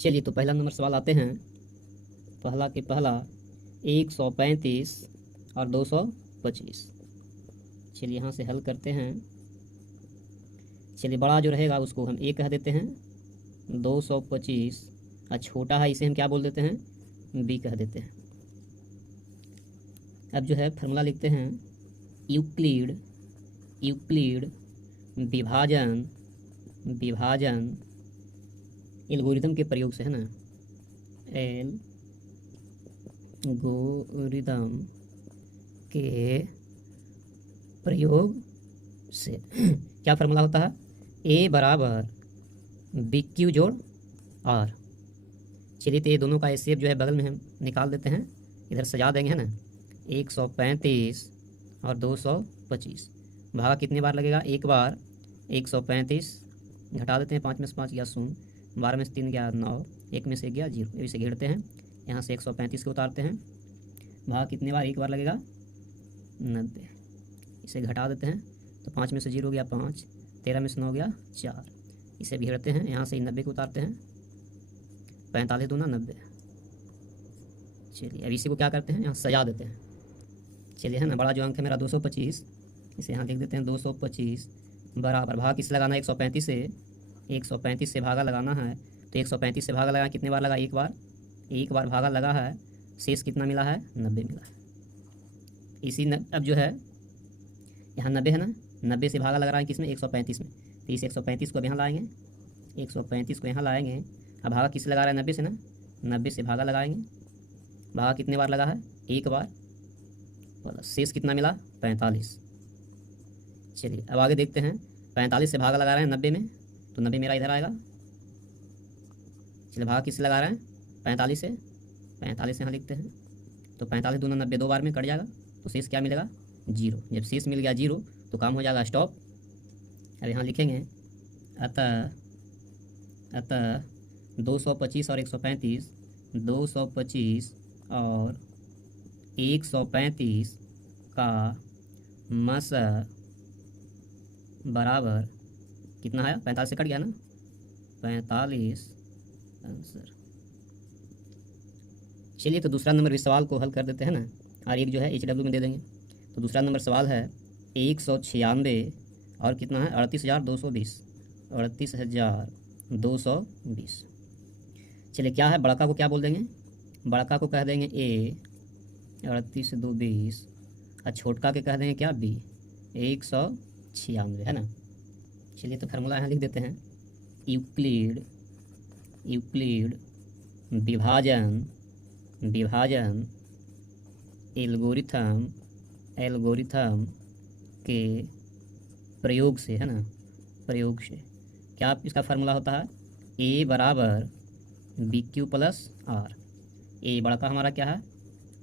चलिए तो पहला नंबर सवाल आते हैं। पहला के पहला 135 और 225। चलिए यहाँ से हल करते हैं। चलिए बड़ा जो रहेगा उसको हम ए कह देते हैं, 225, और छोटा है इसे हम क्या बोल देते हैं, बी कह देते हैं। अब जो है फार्मूला लिखते हैं, यूक्लिड विभाजन एल्गोरिथम के प्रयोग से, है ना, एल्गोरिथम के प्रयोग से क्या फार्मूला होता है, ए बराबर बी क्यू जोड़ आर। चलिए तो ये दोनों का एचसीएफ जो है बगल में हम निकाल देते हैं, इधर सजा देंगे, है ना। 135 और 225 भागा कितने बार लगेगा, एक बार। 135 घटा देते हैं, 5 में से 5 गया 0, 12 में से 3 गया 9, 1 में से गया 0, इसे घेरते हैं, यहाँ से 135 को उतारते हैं, भागा कितने बार, एक बार लगेगा 90, इसे घटा देते हैं, तो 5 में से 0 गया 5, 13 में से 9 गया 4, इसे घेरते हैं, यहाँ से 90 को उतारते हैं, 45 दूना 90। चलिए अब इसी को क्या करते हैं, यहाँ सजा देते हैं। चलिए, है ना, बड़ा जो अंक है मेरा 225, इसे यहाँ लिख देते हैं 225 बराबर, भागा किस लगाना है, 135 से, 135 से भागा लगाना है, तो 135 से भागा लगा कितने बार लगा, एक बार भागा लगा है, शेष कितना मिला है, 90 मिला है। अब जो है यहाँ 90 है ना, 90 से भागा लगा रहा है किसमें, 135 में, तो इस 135 को अब यहाँ लाएंगे, 135 को यहाँ लाएंगे। अब भागा किस लगा रहा है, 90 से ना, 90 से भागा लगाएंगे, भागा कितने बार लगा है, एक बार, प्लस शेष कितना मिला, 45। चलिए अब आगे देखते हैं, 45 से भागा लगा रहे हैं 90 में, तो 90 मेरा इधर आएगा। चलिए भागा किससे लगा रहे हैं, 45 से, 45 यहाँ लिखते हैं, तो 45 दूना 90 दो बार में कट जाएगा, तो शेष क्या मिलेगा, 0। जब शेष मिल गया 0 तो काम हो जाएगा स्टॉप। अब यहाँ लिखेंगे, अतः 225 और 135, 225 और 135 का मस बराबर कितना है, 45 से कट गया ना, 45 आंसर। चलिए तो दूसरा नंबर इस सवाल को हल कर देते हैं ना, और एक जो है HW में दे देंगे। तो दूसरा नंबर सवाल है 196 और कितना है, 38,220, 38,220। चलिए क्या है, बड़का को क्या बोल देंगे, बड़का को कह देंगे ए, 38,220, और छोटका के कह देंगे क्या, बी, 196, है ना। चलिए तो फार्मूला यहाँ लिख देते हैं, यूक्लिड विभाजन एल्गोरिथम के प्रयोग से, है ना, प्रयोग से क्या इसका फार्मूला होता है, ए बराबर बी क्यू प्लस आर। ए बड़ा का हमारा क्या है,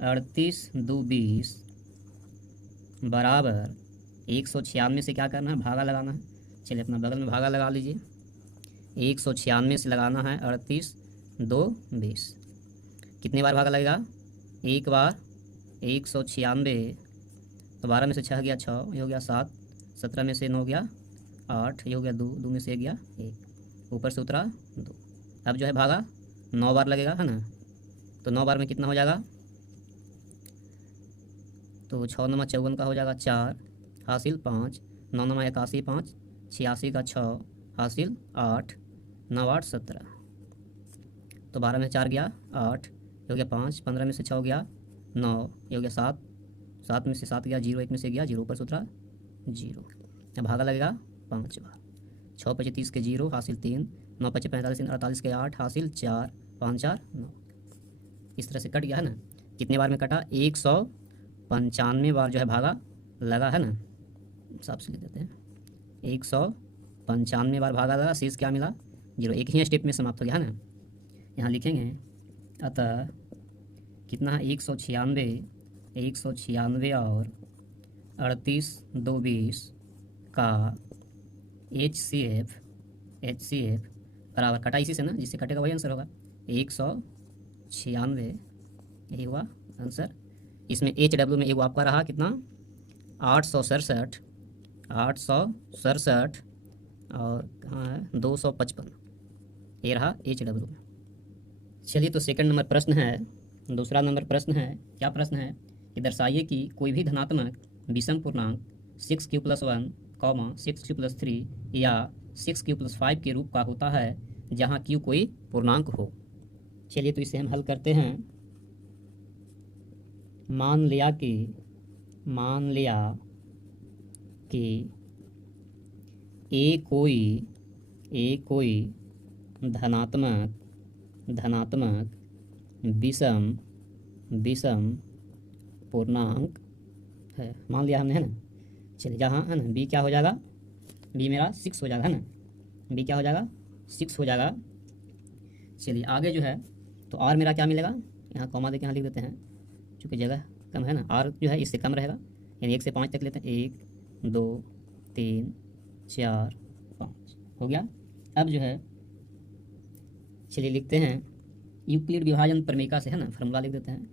38,220 बराबर 196 से क्या करना है, भागा लगाना है। चलिए अपना बगल में भागा लगा लीजिए, 196 से लगाना है 38,220, कितने बार भागा लगेगा, एक बार। 196, तो 12 में से 6 गया 6, ये हो गया 7, 17 में से 9 गया 8, ये हो गया 2, 2 में से 1 गया 1, ऊपर से उतरा 2। अब जो है भागा 9 बार लगेगा, है ना, तो 9 बार में कितना हो जाएगा, तो 6 नमा 54 का हो जाएगा 4, हासिल 5, 9 नमा 81, 5, 86 का 6, हासिल 8, 9 8 17, तो 12 में 4 गया 8, ये हो गया 5, 15 में से 6 गया 9, ये हो गया 7, 7 में से 7 गया 0, 1 में से गया 0, ऊपर से उतरा 0। अब भागा लगेगा 5 बार, 6 5 30 के 0, हासिल 3, 9 5 45, 48 के 8, हासिल 4, 5 4 9। इस तरह से कट गया, है ना। कितने बार में कटा, 195 बार जो है भागा लगा, है ना, हिसाब से लिख देते हैं, 195 बार भागा लगा, शेष क्या मिला, 0, एक ही स्टेप में समाप्त हो गया, है ना। यहाँ लिखेंगे, अतः कितना है, 196 और 38,220 का HCF बराबर, कटा इसी से ना, जिससे कटेगा वही आंसर होगा, 196, यही हुआ आंसर। इसमें HW में एगो आपका रहा कितना, 867, और कहाँ है 255, ये रहा HW में। चलिए, तो सेकंड नंबर प्रश्न है, दूसरा नंबर प्रश्न है। क्या प्रश्न है कि दर्शाइए कि कोई भी धनात्मक विषम पूर्णांक 6q+1, 6q+3 या 6q+5 के रूप का होता है जहाँ q कोई पूर्णांक हो। चलिए, तो इसे हम हल करते हैं। मान लिया कि ए कोई धनात्मक विषम पूर्णांक है। मान लिया हमने, है ना। चलिए, जहाँ है ना बी क्या हो जाएगा, बी मेरा 6 हो जाएगा, है ना। बी क्या हो जाएगा, 6 हो जाएगा। चलिए, आगे जो है तो आर मेरा क्या मिलेगा, यहाँ कॉमा देके यहाँ लिख देते हैं, चूँकि जगह कम है ना। आर जो है इससे कम रहेगा, यानी 1 से 5 तक लेते हैं। 1 2 3 4 5 हो गया। अब जो है चलिए लिखते हैं यूक्लिड विभाजन प्रमेयिका से, है ना। फार्मूला लिख देते हैं,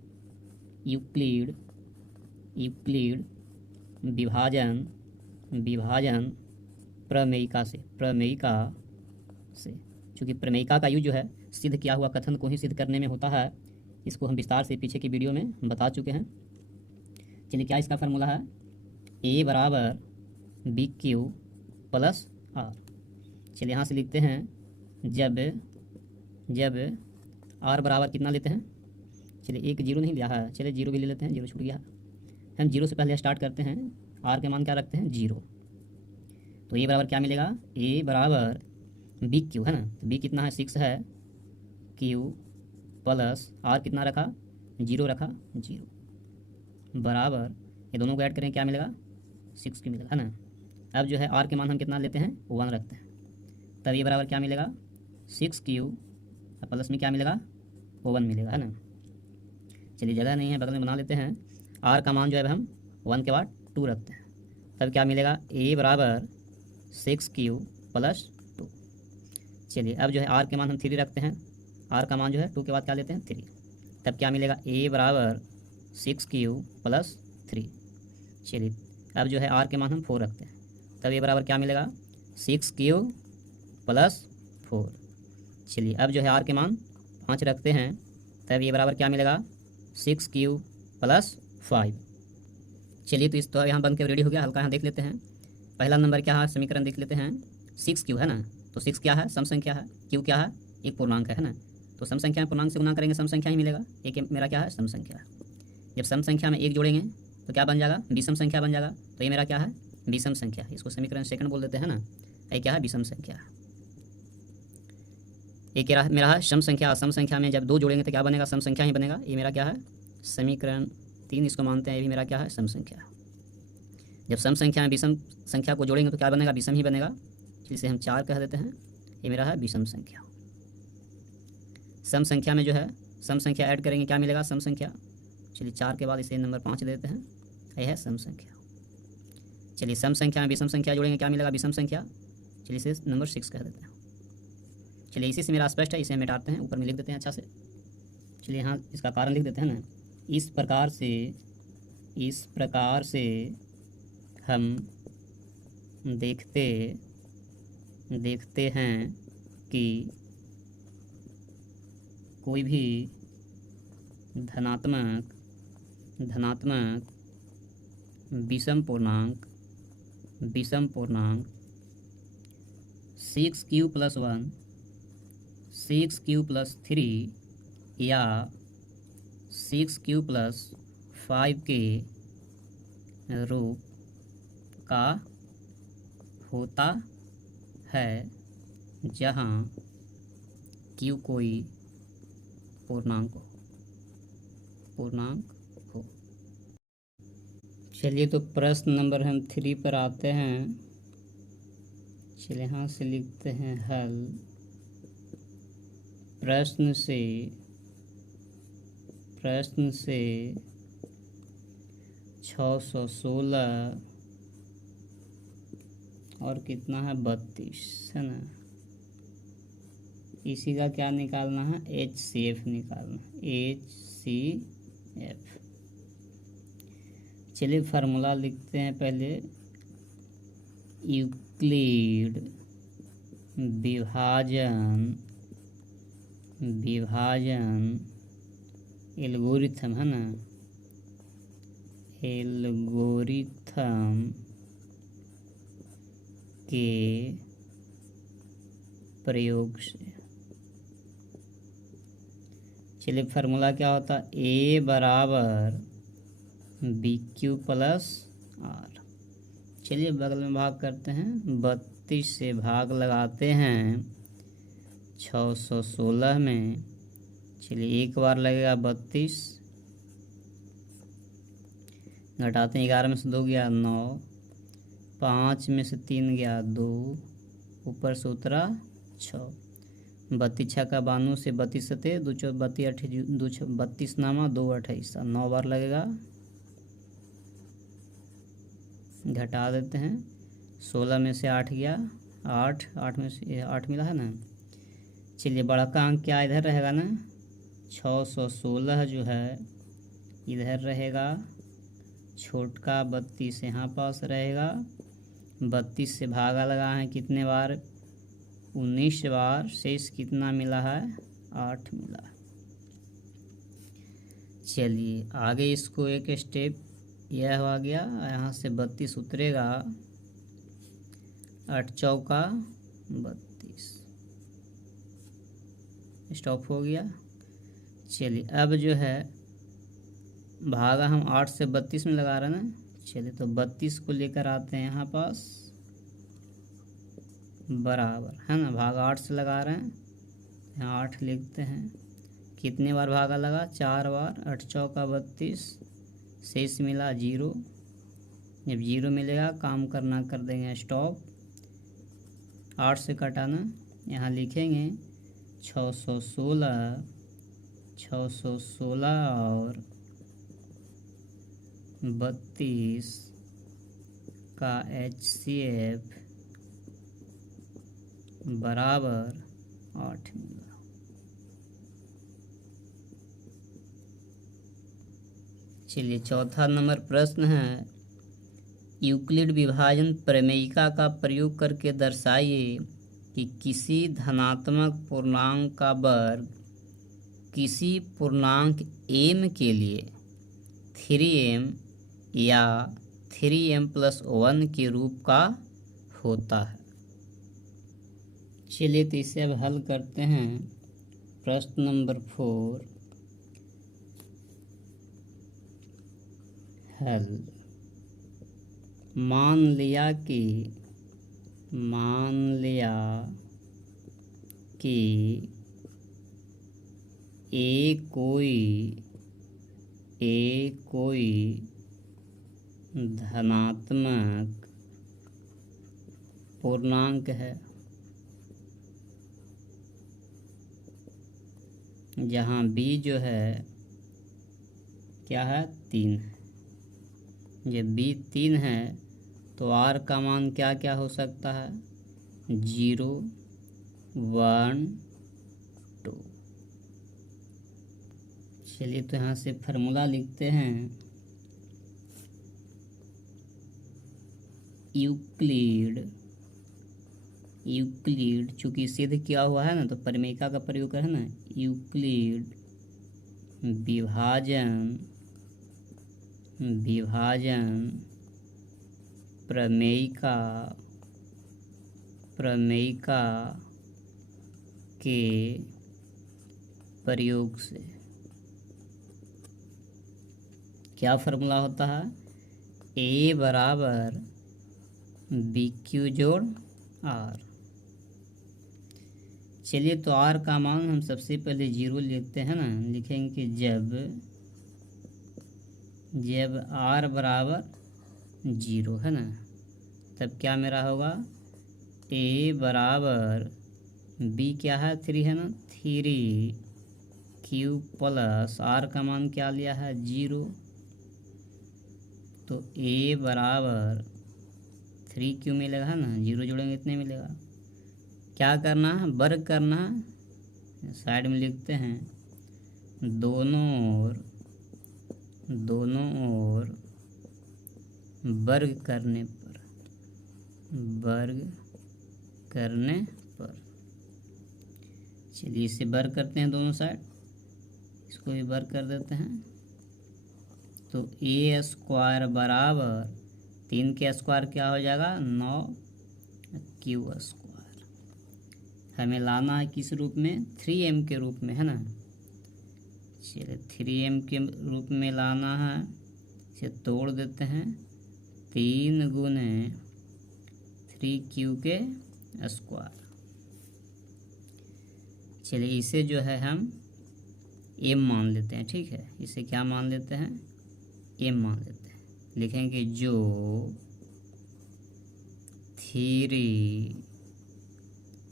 यूक्लिड विभाजन प्रमेयिका से चूँकि प्रमेयिका का यूज जो है सिद्ध किया हुआ कथन को ही सिद्ध करने में होता है। इसको हम विस्तार से पीछे की वीडियो में बता चुके हैं। चलिए, क्या इसका फार्मूला है, ए बराबर बी क्यू प्लस आर। चलिए, यहाँ से लिखते हैं जब आर बराबर कितना लेते हैं। चलिए, एक जीरो नहीं लिया है, चलिए जीरो भी ले लेते हैं, जीरो छूट गया। हम जीरो से पहले स्टार्ट करते हैं, आर के मान क्या रखते हैं, जीरो। तो ए बराबर क्या मिलेगा, ए बराबर बी क्यू, है ना। तो बी कितना है, 6 है, क्यू प्लस आर कितना रखा, जीरो रखा, जीरो बराबर ये दोनों को ऐड करें क्या मिलेगा, 6 क्यू मिलेगा, है ना। अब जो है आर के मान हम कितना लेते हैं, 1 रखते हैं। तब ये बराबर क्या मिलेगा, 6 क्यू प्लस में क्या मिलेगा, 1 मिलेगा, है ना। चलिए, जगह नहीं है, बगल में बना लेते हैं। आर का मान जो है हम 1 के बाद 2 रखते हैं। तब क्या मिलेगा, ए बराबर 6q प्लस 2। चलिए, अब जो है आर के मान हम 3 रखते हैं। आर का मान जो है 2 के बाद क्या लेते हैं, 3। तब क्या मिलेगा, ए बराबर 6q प्लस 3। चलिए, अब जो है आर के मान हम 4 रखते हैं। तब ये बराबर क्या मिलेगा, 6q प्लस 4। चलिए, अब जो है आर के मान 5 रखते हैं। तब ये बराबर क्या मिलेगा, 6q प्लस 5। चलिए, तो इस तो यहाँ बन के रेडी हो गया। हल्का यहाँ देख लेते हैं। पहला नंबर क्या है, समीकरण देख लेते हैं। 6q है ना, तो 6 क्या है, सम संख्या है। q क्या है, एक पूर्णांक है ना। तो सम संख्या में पूर्णांक से गुना करेंगे, सम संख्या ही मिलेगा। एक मेरा क्या है, सम संख्या। जब सम संख्या में एक जोड़ेंगे तो क्या बन जाएगा, विषम संख्या बन जाएगा। तो ये मेरा क्या है, विषम संख्या। इसको समीकरण सेकंड बोल देते हैं ना। ये क्या है, विषम संख्या। एक मेरा है सम संख्या। सम संख्या में जब 2 जोड़ेंगे तो क्या बनेगा, सम संख्या ही बनेगा। ये मेरा क्या है, समीकरण 3 इसको मानते हैं। ये भी मेरा क्या है, सम संख्या। जब सम संख्या में विषम संख्या को जोड़ेंगे तो क्या बनेगा, विषम ही बनेगा। जिसे हम 4 कह देते हैं। ये मेरा है विषम संख्या। सम संख्या में जो है सम संख्या ऐड करेंगे क्या मिलेगा, सम संख्या। चलिए, 4 के बाद इसे नंबर 5 देते हैं। यह है सम संख्या। चलिए, सम संख्या में विषम संख्या जोड़ेंगे क्या मिलेगा, विषम संख्या। चलिए, इसे नंबर 6 कह देते हैं। चलिए, इसी से मेरा स्पष्ट है, इसे हम मिटाते हैं, ऊपर में लिख देते हैं अच्छा से। चलिए, यहाँ इसका कारण लिख देते हैं ना। इस प्रकार से हम देखते हैं कि कोई भी धनात्मक विषम पूर्णांक 6q+1, 6q+3 या 6q+5 के रूप का होता है जहाँ q कोई पूर्णांक हो। चलिए, तो प्रश्न नंबर हम 3 पर आते हैं। चलिए, यहाँ से लिखते हैं हल। प्रश्न से 616 और कितना है, 32, है ना। इसी का क्या निकालना है, HCF निकालना, HCF। चलिए, फार्मूला लिखते हैं पहले। यूक्लिड विभाजन विभाजन एल्गोरिथम है ना, एल्गोरिथम के प्रयोग से। चलिए फार्मूला क्या होता है, ए बराबर बी क्यू प्लस आर। चलिए बगल में भाग करते हैं, 32 से भाग लगाते हैं 616 में। चलिए एक बार लगेगा 32, घटाते हैं 11 में से 2 गया 9, 5 में से 3 गया 2, ऊपर से उतरा 6, 32 छक्का 92 से 32 सते 2 चौ 32 32 नामा 2 28, 9 बार लगेगा। घटा देते हैं, 16 में से 8 गया 8, 8 में से 8 मिला है ना। चलिए बड़ा का अंक क्या इधर रहेगा ना, 616 जो है इधर रहेगा, छोटका 32 यहाँ पास रहेगा। 32 से भागा लगा है कितने बार, 19 बार। शेष कितना मिला है, 8 मिला। चलिए आगे इसको एक स्टेप यह हो गया, यहाँ से 32 उतरेगा, 8 चौका 32, स्टॉप हो गया। चलिए अब जो है भागा हम 8 से 32 में लगा रहे हैं ना। चलिए तो 32 को लेकर आते हैं यहाँ पास, बराबर है ना, भागा 8 से लगा रहे हैं, यहाँ 8 लिखते हैं। कितने बार भागा लगा, 4 बार, 8 चौका 32, शेष मिला 0। जब 0 मिलेगा काम करना कर देंगे स्टॉप, 8 से कटाना, यहाँ लिखेंगे 616 और 32 का HCF बराबर 8 मिला। चलिए चौथा नंबर प्रश्न है, यूक्लिड विभाजन प्रमेयिका का प्रयोग करके दर्शाइए कि किसी धनात्मक पूर्णांक का वर्ग किसी पूर्णांक m के लिए 3m या 3m+1 के रूप का होता है। चलिए तो इसे अब हल करते हैं। प्रश्न नंबर 4, हल। मान लिया कि ए कोई धनात्मक पूर्णांक है जहाँ b जो है क्या है, 3 है। जब b 3 है तो r का मान क्या क्या हो सकता है, 0, 1, 2। चलिए तो यहाँ से फार्मूला लिखते हैं, यूक्लिड चूँकि सिद्ध किया हुआ है ना तो प्रमेयिका का प्रयोग है ना, यूक्लिड विभाजन प्रमेयिका के प्रयोग से क्या फार्मूला होता है, ए बराबर बी क्यू जोड़ आर। चलिए तो आर का मान हम सबसे पहले 0 लिखते हैं ना, लिखेंगे कि जब आर बराबर 0 है ना, तब क्या मेरा होगा, ए बराबर बी क्या है, 3 है ना, 3 क्यू प्लस आर का मान क्या लिया है, 0। तो ए बराबर 3 क्यू मिलेगा है ना, 0 जोड़ेंगे इतने मिलेगा। क्या करना है, वर्ग करना है, साइड में लिखते हैं, दोनों ओर वर्ग करने पर चलिए इसे बर करते हैं दोनों साइड, इसको भी बर कर देते हैं। तो ए स्क्वायर बराबर 3 के स्क्वायर क्या हो जाएगा 9 क्यू स्क्वायर। हमें लाना है किस रूप में 3m के रूप में, है ना। चलिए 3m के रूप में लाना है, इसे तोड़ देते हैं 3 गुने 3q के स्क्वायर। चलिए इसे जो है हम m मान लेते हैं, ठीक है। इसे क्या मान लेते हैं m मान लेते हैं। लिखेंगे जो 3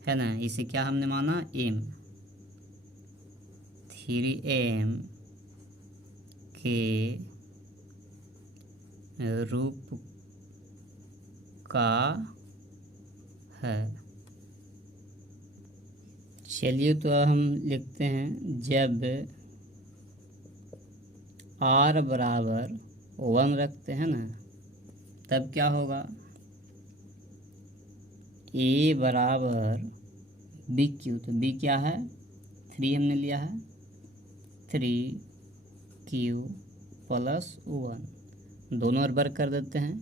है ना, इसे क्या हमने माना m, 3m के रूप का है। चलिए तो हम लिखते हैं जब r बराबर 1 रखते हैं ना, तब क्या होगा a बराबर बी क्यू। तो b क्या है 3 हमने लिया है, 3q प्लस 1। दोनों ओर वर्ग कर देते हैं,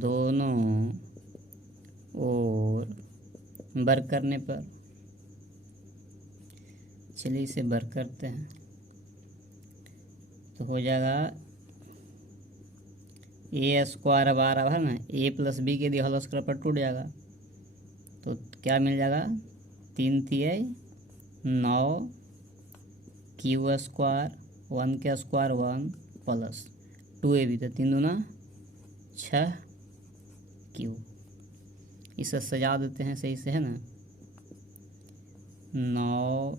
दोनों और वर्ग करने पर, चलिए इसे वर्ग करते हैं तो हो जाएगा ए स्क्वायर बारह है ना, ए प्लस बी के दिए होल स्क्वायर पर टूट जाएगा। तो क्या मिल जाएगा 3 तिहाई 9 क्यू स्क्वायर 1 के स्क्वायर 1 प्लस 2ab, तो 3 दूना 6 क्यू। इसे सजा देते हैं सही से, है ना। 9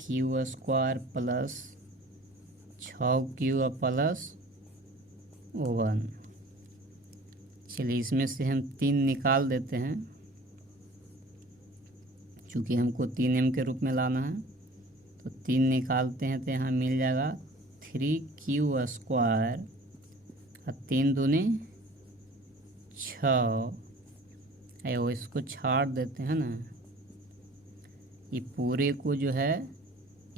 Q square plus 6q plus 1। चलिए इसमें से हम 3 निकाल देते हैं, चूँकि हमको 3m के रूप में लाना है। तो 3 निकालते हैं तो यहाँ मिल जाएगा 3q स्क्वायर और 3 दूनी 6। वो इसको छाड़ देते हैं ना, ये पूरे को जो है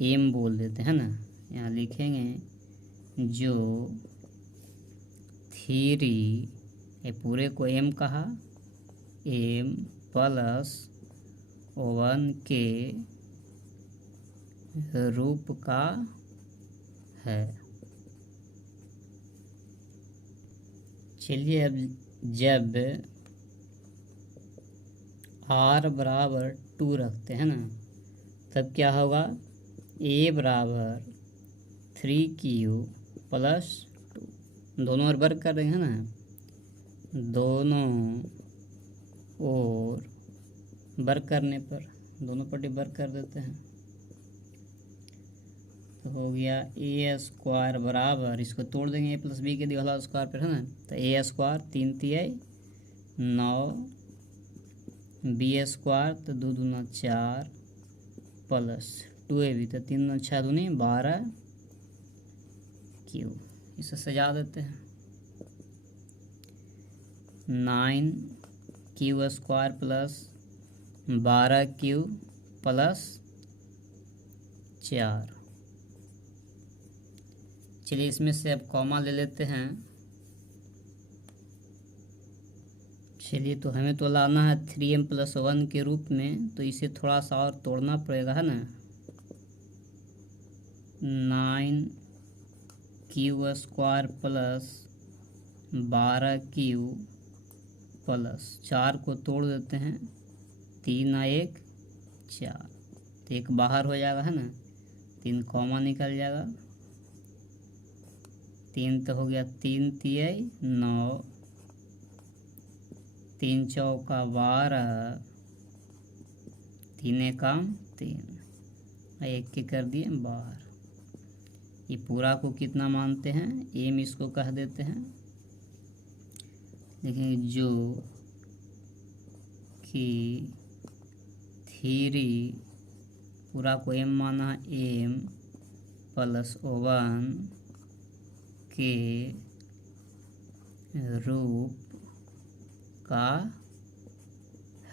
m बोल देते हैं ना। यहाँ लिखेंगे जो 3, ये पूरे को m कहा, m प्लस 1 के रूप का है। चलिए अब जब r बराबर 2 रखते हैं ना, तब क्या होगा a बराबर 3q प्लस 2। दोनों ओर वर्ग कर रहे हैं ना, दोनों और वर्ग करने पर दोनों पट्टी वर्ग कर देते हैं तो हो गया ए स्क्वायर बराबर, इसको तोड़ देंगे a प्लस बी के दिया वाला स्क्वायर पर, है ना। तो ए स्क्वायर 3 तिहाई 9 बी स्क्वायर तो 2 दूना 4 प्लस 2ab, तो 3 दूना 6 दूनी 12 क्यू। इसे सजा देते हैं 9 Q square plus 12 Q plus 4। चलिए इसमें से अब कॉमा ले लेते हैं। चलिए तो हमें तो लाना है 3m प्लस 1 के रूप में, तो इसे थोड़ा सा और तोड़ना पड़ेगा, है ना। 9 Q square plus 12 Q plus 4 को तोड़ देते हैं, 3 और 1 4, तो 1 बाहर हो जाएगा, है ना। 3 कॉमा निकल जाएगा, 3 तो हो गया 3 तिहाई 9, 3 चौका 12, 3 एकम 3, 1 के कर दिए बाहर। ये पूरा को कितना मानते हैं m, इसको कह देते हैं। देखिए जो कि 3 पूरा को m माना है, m प्लस 1 के रूप का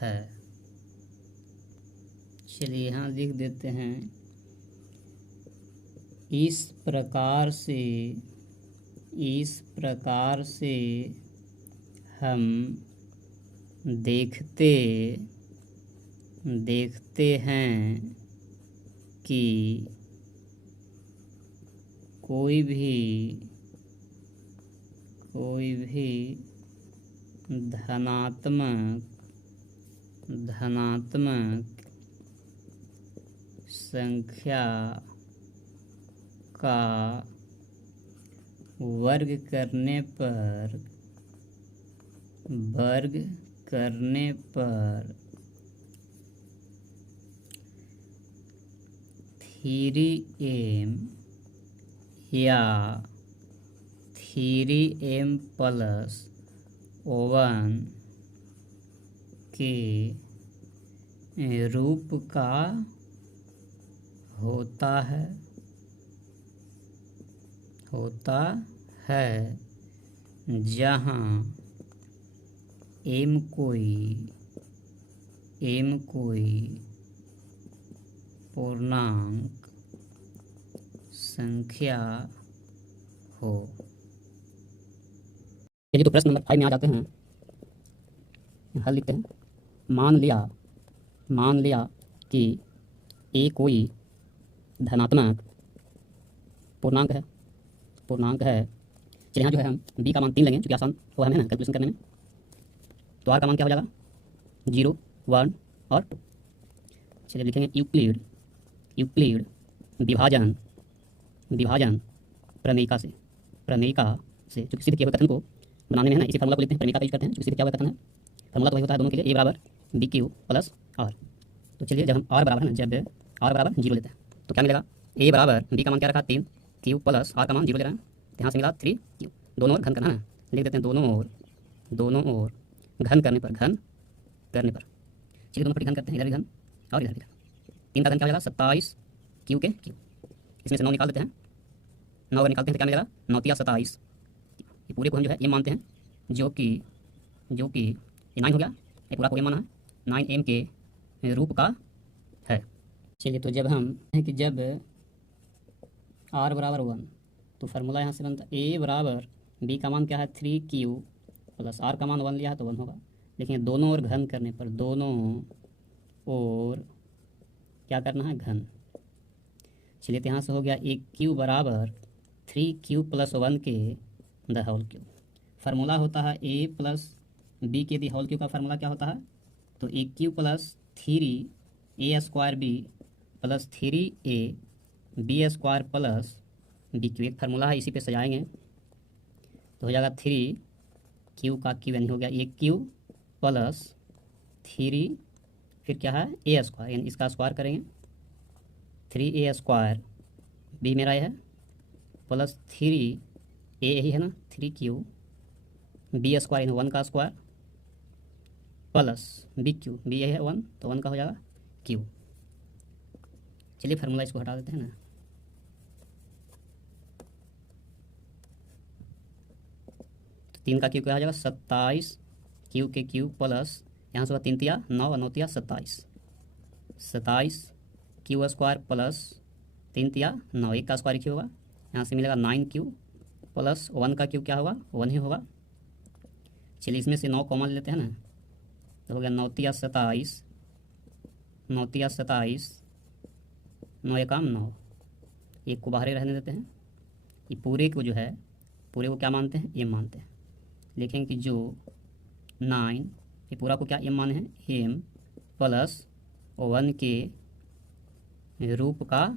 है। चलिए यहाँ लिख देते हैं, इस प्रकार से हम देखते हैं कि कोई भी धनात्मक संख्या का वर्ग करने पर 3m या 3m प्लस 1 के रूप का होता है जहाँ m कोई पूर्णांक संख्या हो। चलिए तो प्रश्न नंबर 5 में आ जाते हैं। हल लिखते हैं, मान लिया कि a कोई धनात्मक पूर्णांक है। चलिए यहाँ जो है हम b का मान 3 लेंगे, क्योंकि आसान हो हमें ना कैलकुलेशन करने में। तो r का मान क्या हो जाएगा, 0, 1 और 2। चलिए लिखेंगे यूक्लिड विभाजन प्रमेयिका से चूँकि सिद्ध किए हुए कथन को बनाने में है ना, इसी फार्मूला को लिखते हैं, प्रमेयिका का यूज करते हैं। चूँकि सिद्ध किया हुआ कथन है, फार्मूला तो वही होता है दोनों के लिए, a बराबर BQ प्लस r। तो चलिए जब हम r बराबर है ना, जब r बराबर 0 लेते हैं तो क्या मिलेगा, a बराबर b का मान क्या रखा 3 q प्लस r का मान 0 ले रहे हैं, तो यहाँ से मिला 3 q। दोनों ओर घन करना है, लिख देते हैं दोनों ओर घन करने पर। चलिए दोनों पर घन करते हैं, इधर भी घन और इधर भी घन। 3 का घन क्या हो जाएगा 27 q के q। इसमें से 9 निकाल देते हैं, 9 अगर निकालते हैं तो क्या मिलेगा 9 तिया 27। ये पूरे को हम जो है m मानते हैं, जो कि ये 9 हो गया, ये पूरा को m माना है, 9m के रूप का है। चलिए तो जब हम है कि जब r बराबर 1 तो फार्मूला यहाँ से बनता है a बराबर b का मान क्या है 3q प्लस r का मान 1 लिया है तो 1 होगा। लेकिन दोनों ओर घन करने पर, दोनों ओर क्या करना है, घन। चलिए तो यहाँ से हो गया एक q बराबर 3q प्लस 1 के द होल क्यूब। फार्मूला होता है a प्लस b के द होल क्यूब का फार्मूला क्या होता है, तो एक cube plus 3a square b plus 3a b square plus B cube. एक फार्मूला है, इसी पे सजाएंगे तो हो जाएगा 3q का क्यू, यानी हो गया एक क्यू प्लस 3 फिर क्या है a स्क्वायर, यानी इसका स्क्वायर करेंगे 3a स्क्वायर, b मेरा ये है, प्लस 3a यही है ना 3q, b स्क्वायर यानी 1 का square plus B cube, B यही है 1 तो 1 का हो जाएगा क्यू। चलिए फार्मूला इसको हटा देते हैं ना, तो 3 का क्यू क्या हो जाएगा 27 क्यू के क्यू प्लस यहाँ से होगा 3 तिया 9 और 9 तिया 27 क्यू स्क्वायर प्लस 3 तिया 9, 1 का स्क्वायर क्यू होगा, यहाँ से मिलेगा 9q प्लस 1 का क्यू क्या होगा 1 ही होगा। चलिए इसमें से 9 कॉमन लेते हैं ना, तो हो गया 9 तिया 27, 9 तिया 27, 9 एकाम 9, एक को बाहर ही रहने देते हैं। ये पूरे को जो है, पूरे को क्या मानते हैं m मानते हैं, लिखेंगे कि जो 9 ये पूरा को क्या m माने हैं m प्लस 1 के रूप का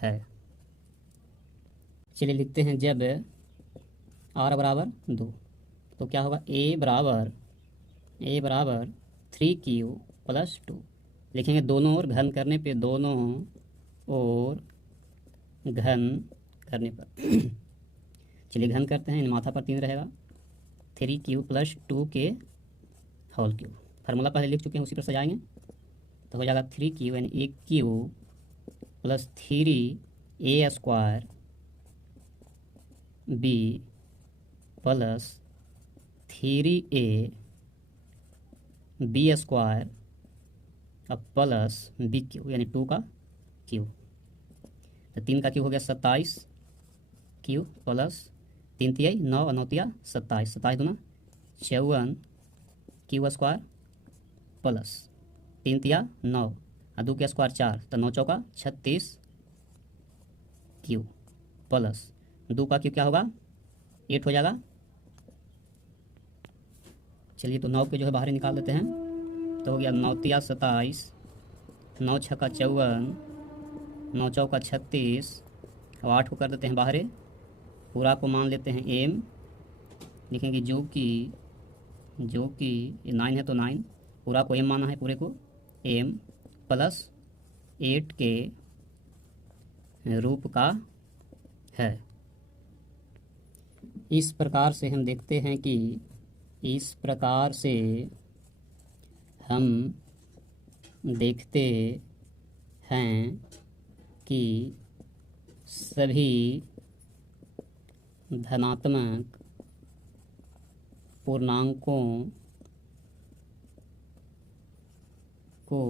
है। चलिए लिखते हैं जब r बराबर 2 तो क्या होगा a बराबर 3q प्लस 2। लिखेंगे दोनों ओर घन करने पे, दोनों ओर घन करने पर चलिए घन करते हैं, माथा पर 3 रहेगा 3q प्लस 2 के होल क्यूब। फार्मूला पहले लिख चुके हैं, उसी पर सजाएंगे तो हो जाएगा 3q यानी 1q plus 3a square b plus 3a b square अब प्लस बी क्यू यानी 2 का क्यू, तो 3 का क्यू हो गया 27 क्यू प्लस 3 तिया 9 और 9 तिया 27, 27 दूना 54 क्यू स्क्वायर प्लस 3 तिया 9 और 2 के स्क्वायर 4, तो 9 चौका 36 क्यू प्लस 2 का क्यू क्या होगा 8 हो जाएगा। चलिए तो 9 के जो है बाहर निकाल देते हैं, तो हो गया 9 तिया 27, 9 छक्का 54, 9 चौका 36 और 8 को कर देते हैं बाहर, पूरा को मान लेते हैं एम, लिखेंगे जो कि ये 9 है तो 9 पूरा को एम माना है, पूरे को एम प्लस 8 के रूप का है। इस प्रकार से हम देखते हैं कि इस प्रकार से हम देखते हैं कि सभी धनात्मक पूर्णांकों को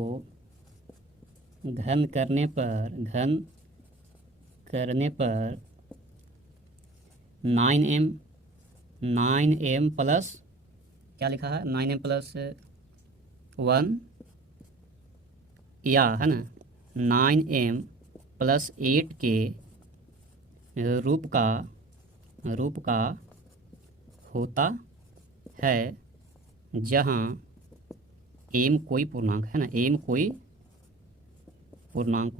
घन करने पर 9m प्लस क्या लिखा है 9m प्लस 1 या है ना 9m प्लस 8 के रूप का होता है, जहाँ m कोई पूर्णांक है ना, m कोई पूर्णांक